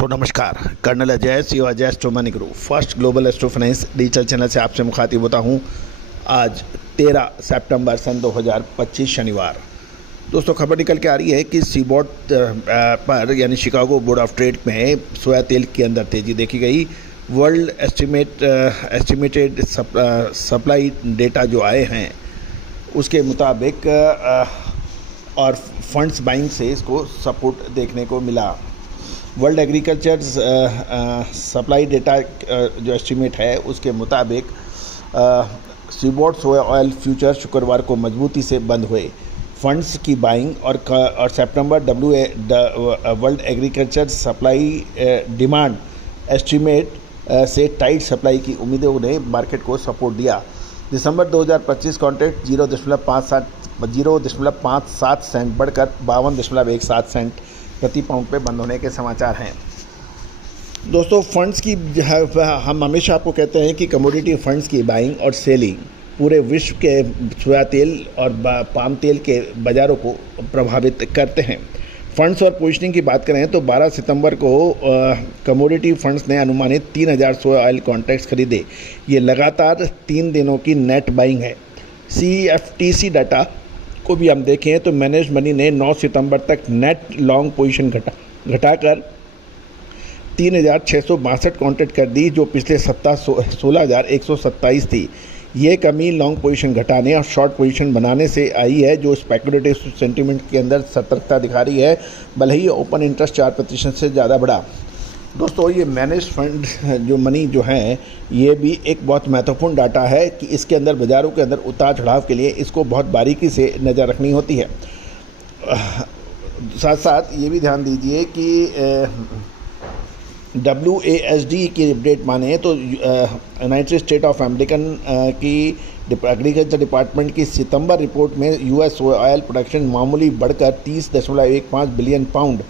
दोस्तों नमस्कार। कर्नल अजय सी Ajay astro money गुरु first global astro finance digital channel से आपसे मुखातिब होता हूं। आज 13 सितंबर सन 2025 शनिवार। दोस्तों खबर निकल के आ रही है कि सीबॉट पर यानी शिकागो बोर्ड ऑफ ट्रेड में सोया तेल के अंदर तेज़ी देखी गई। वर्ल्ड एस्टिमेटेड सप्लाई डेटा जो आए हैं उसके मुताबिक और फंड्स बाइंग से इसको सपोर्ट देखने को मिला। वर्ल्ड एग्रीकल्चर सप्लाई डेटा जो एस्टीमेट है उसके मुताबिक सीबॉट सोया ऑयल फ्यूचर शुक्रवार को मजबूती से बंद हुए। फंड्स की बाइंग और सितंबर world agriculture supply demand estimate से टाइट सप्लाई की उम्मीदों ने मार्केट को सपोर्ट दिया। दिसंबर 2025 कॉन्ट्रैक्ट 0.57 सेंट बढ़कर 52.17 सेंट प्रति पाउंड पे बंद होने के समाचार हैं। दोस्तों फंड्स की हम हमेशा आपको कहते हैं कि कमोडिटी फंड्स की बाइंग और सेलिंग पूरे विश्व के सोया तेल और पाम तेल के बाज़ारों को प्रभावित करते हैं। फंड्स और पोजीशनिंग की बात करें तो 12 सितंबर को कमोडिटी फंड्स ने अनुमानित 3000 सोया ऑयल कॉन्ट्रैक्ट्स खरीदे। ये लगातार 3 दिनों की नेट बाइंग है। CFTC डाटा को भी हम देखें तो मैनेज मनी ने 9 सितंबर तक नेट लॉन्ग पोजीशन घटाकर 3662 कॉन्ट्रैक्ट कर दी, जो पिछले सप्ताह 16127 थी। ये कमी लॉन्ग पोजीशन घटाने और शॉर्ट पोजीशन बनाने से आई है, जो स्पेकुलेटिव सेंटीमेंट के अंदर सतर्कता दिखा रही है, भले ही ओपन इंटरेस्ट 4% से ज़्यादा बढ़ा। दोस्तों ये मैनेज फंड जो मनी जो है ये भी एक बहुत महत्वपूर्ण डाटा है कि इसके अंदर बाज़ारों के अंदर उतार चढ़ाव के लिए इसको बहुत बारीकी से नज़र रखनी होती है। साथ साथ ये भी ध्यान दीजिए कि WASD की अपडेट माने तो यूनाइटेड स्टेट ऑफ अमेरिकन की एग्रीकल्चर डिपार्टमेंट की सितंबर रिपोर्ट में US ऑयल प्रोडक्शन मामूली बढ़कर 30.15 बिलियन पाउंड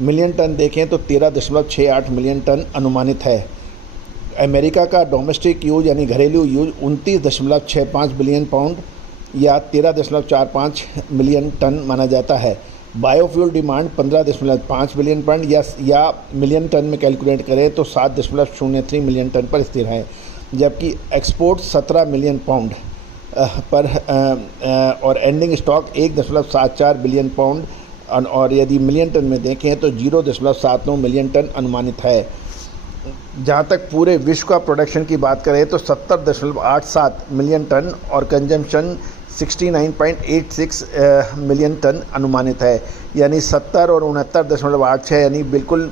मिलियन टन देखें तो 13.68 मिलियन टन अनुमानित है। अमेरिका का डोमेस्टिक यूज यानी घरेलू यूज 29.65 बिलियन पाउंड या 13.45 मिलियन टन माना जाता है। बायोफ्यूल डिमांड 15.5 बिलियन पाउंड या मिलियन टन में कैलकुलेट करें तो 7.03 मिलियन टन पर स्थिर है, जबकि एक्सपोर्ट 17 मिलियन पाउंड पर और एंडिंग स्टॉक 1.74 बिलियन पाउंड और यदि मिलियन टन में देखें तो 0.79 मिलियन टन अनुमानित है। जहां तक पूरे विश्व का प्रोडक्शन की बात करें तो 70.87 मिलियन टन और कंजम्पशन 69.86 मिलियन टन अनुमानित है, यानी 70 और 69.86 यानी बिल्कुल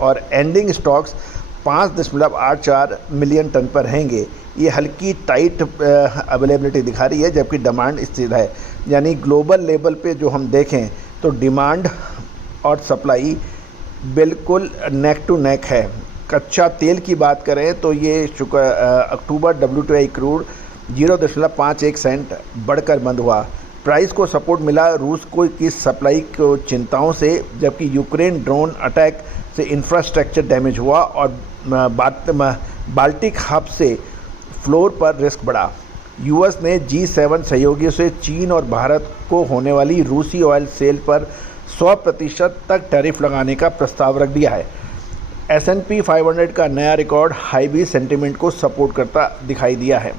और एंडिंग स्टॉक्स 5.84 मिलियन टन पर रहेंगे। ये हल्की टाइट अवेलेबिलिटी दिखा रही है, जबकि डिमांड स्थिर है। यानी ग्लोबल लेवल पे जो हम देखें तो डिमांड और सप्लाई बिल्कुल नेक टू नेक है। कच्चा तेल की बात करें तो ये अक्टूबर WTI क्रूड 0.51 सेंट बढ़कर बंद हुआ। प्राइस को सपोर्ट मिला रूस को की सप्लाई को चिंताओं से, जबकि यूक्रेन ड्रोन अटैक से इंफ्रास्ट्रक्चर डैमेज हुआ और बाल्टिक हब से फ्लोर पर रिस्क बढ़ा। US ने G7 सहयोगियों से चीन और भारत को होने वाली रूसी ऑयल सेल पर 100% तक टैरिफ लगाने का प्रस्ताव रख दिया है। S&P 500 का नया रिकॉर्ड हाई भी सेंटीमेंट को सपोर्ट करता दिखाई दिया है।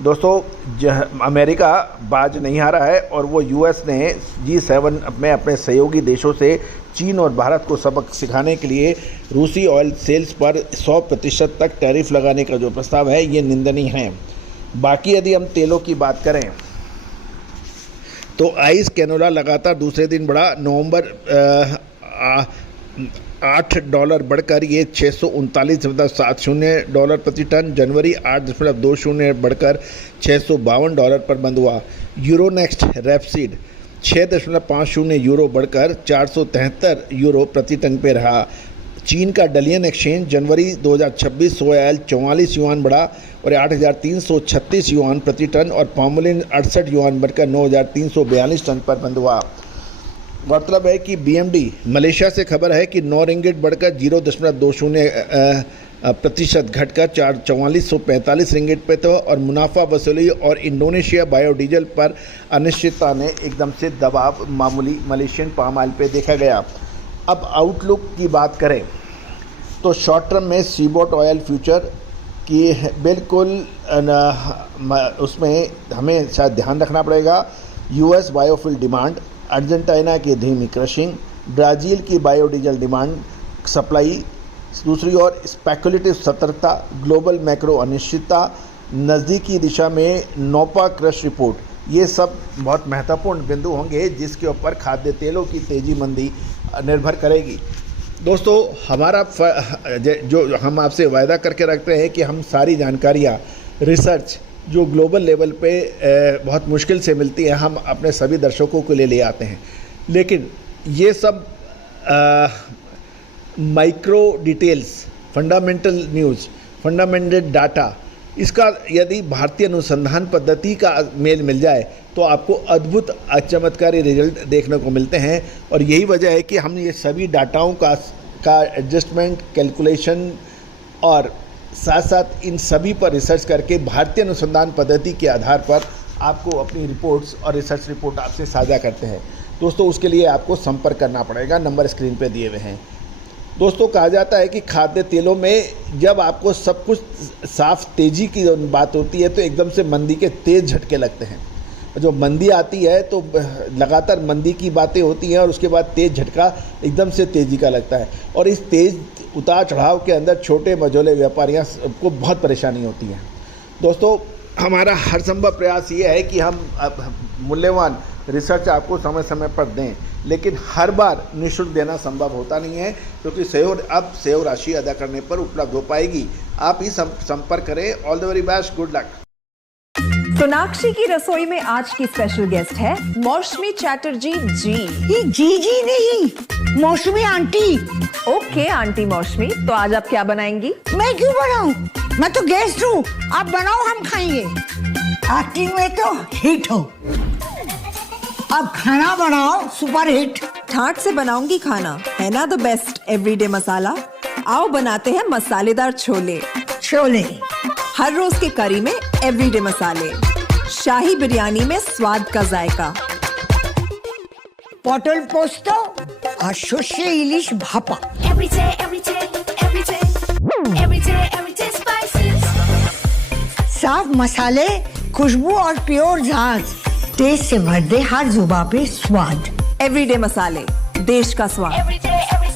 दोस्तों अमेरिका बाज नहीं आ रहा है और वो US ने G7 में अपने सहयोगी देशों से चीन और भारत को सबक सिखाने के लिए रूसी ऑयल सेल्स पर 100% तक टैरिफ लगाने का जो प्रस्ताव है ये निंदनीय है। बाकी यदि हम तेलों की बात करें तो आइस कैनोला लगातार दूसरे दिन बढ़ा। नवंबर $8 बढ़कर ये $639.70 प्रति टन, जनवरी 8.20 बढ़कर $652 पर बंद हुआ। यूरोनेक्स्ट रैपसीड 6.50 यूरो बढ़कर €473 प्रति टन पे रहा। चीन का डलियन एक्सचेंज जनवरी 2026 सोया ऑयल 44 युआन बढ़ा और 8,336 युआन प्रति टन और पामोलिन 68 युआन बढ़कर 9,342 टन पर बंद हुआ। मतलब है कि BMD मलेशिया से खबर है कि 9 रिंगिट बढ़कर 0.20% घटकर 4445 रिंगिट पे था और मुनाफा वसूली और इंडोनेशिया बायोडीजल पर अनिश्चितता ने एकदम से दबाव मामूली मलेशियन पाम ऑयल पे देखा गया। अब आउटलुक की बात करें तो शॉर्ट टर्म में सीबॉट ऑयल फ्यूचर की बिल्कुल उसमें हमें शायद ध्यान रखना पड़ेगा। यूएस बायोफ्यूल डिमांड, अर्जेंटीना की धीमी क्रशिंग, ब्राज़ील की बायोडीजल डिमांड सप्लाई, दूसरी ओर स्पेकुलेटिव सतर्कता, ग्लोबल मैक्रो अनिश्चितता, नज़दीकी दिशा में नोपा क्रश रिपोर्ट, ये सब बहुत महत्वपूर्ण बिंदु होंगे जिसके ऊपर खाद्य तेलों की तेज़ी मंदी निर्भर करेगी। दोस्तों, हमारा जो हम आपसे वायदा करके रखते हैं कि हम सारी जानकारियाँ, रिसर्च जो ग्लोबल लेवल पे बहुत मुश्किल से मिलती है, हम अपने सभी दर्शकों के लिए ले आते हैं। लेकिन ये सब micro details, fundamental news, fundamental data, इसका यदि भारतीय अनुसंधान पद्धति का मेल मिल जाए तो आपको अद्भुत चमत्कारी रिजल्ट देखने को मिलते हैं। और यही वजह है कि हम ये सभी डाटाओं का एडजस्टमेंट, कैलकुलेशन और साथ साथ इन सभी पर रिसर्च करके भारतीय अनुसंधान पद्धति के आधार पर आपको अपनी रिपोर्ट्स और रिसर्च रिपोर्ट आपसे साझा करते हैं। दोस्तों, उसके लिए आपको संपर्क करना पड़ेगा, नंबर स्क्रीन पे दिए हुए हैं। दोस्तों, कहा जाता है कि खाद्य तेलों में जब आपको सब कुछ साफ तेज़ी की बात होती है तो एकदम से मंदी के तेज़ झटके लगते हैं। जो मंदी आती है तो लगातार मंदी की बातें होती हैं और उसके बाद तेज़ झटका एकदम से तेज़ी का लगता है। और इस तेज़ उतार चढ़ाव के अंदर छोटे मझोले व्यापारियों को बहुत परेशानी होती है। दोस्तों, हमारा हर संभव प्रयास ये है कि हम मूल्यवान रिसर्च आपको समय समय पर दें, लेकिन हर बार निःशुल्क देना संभव होता नहीं है क्योंकि सेव राशि अदा करने पर उपलब्ध हो पाएगी। आप ही संपर्क करें। All the very best, good luck. Sonakshi की रसोई में आज की स्पेशल गेस्ट है मौसमी चैटर्जी जी। ये जी नहीं, मौसमी आंटी। ओके आंटी मौसमी, तो आज आप क्या बनाएंगी? मैं क्यों बनाऊं? मैं तो गेस्ट हूँ, आप बनाओ, हम खाएंगे। एक्टिंग में तो हिट हो, अब खाना बनाओ सुपर हिट। ठाट से बनाऊंगी खाना, है ना द बेस्ट एवरीडे मसाला। आओ बनाते हैं मसालेदार छोले। छोले हर रोज के करी में एवरीडे मसाले, शाही बिरयानी में स्वाद का जायका, पटल पोस्तो और शोषे इलिश भापा। साफ मसाले, खुशबू और प्योर झांझ, टेस्ट से भर दे हर जुबान पे स्वाद। एवरीडे मसाले, देश का स्वाद।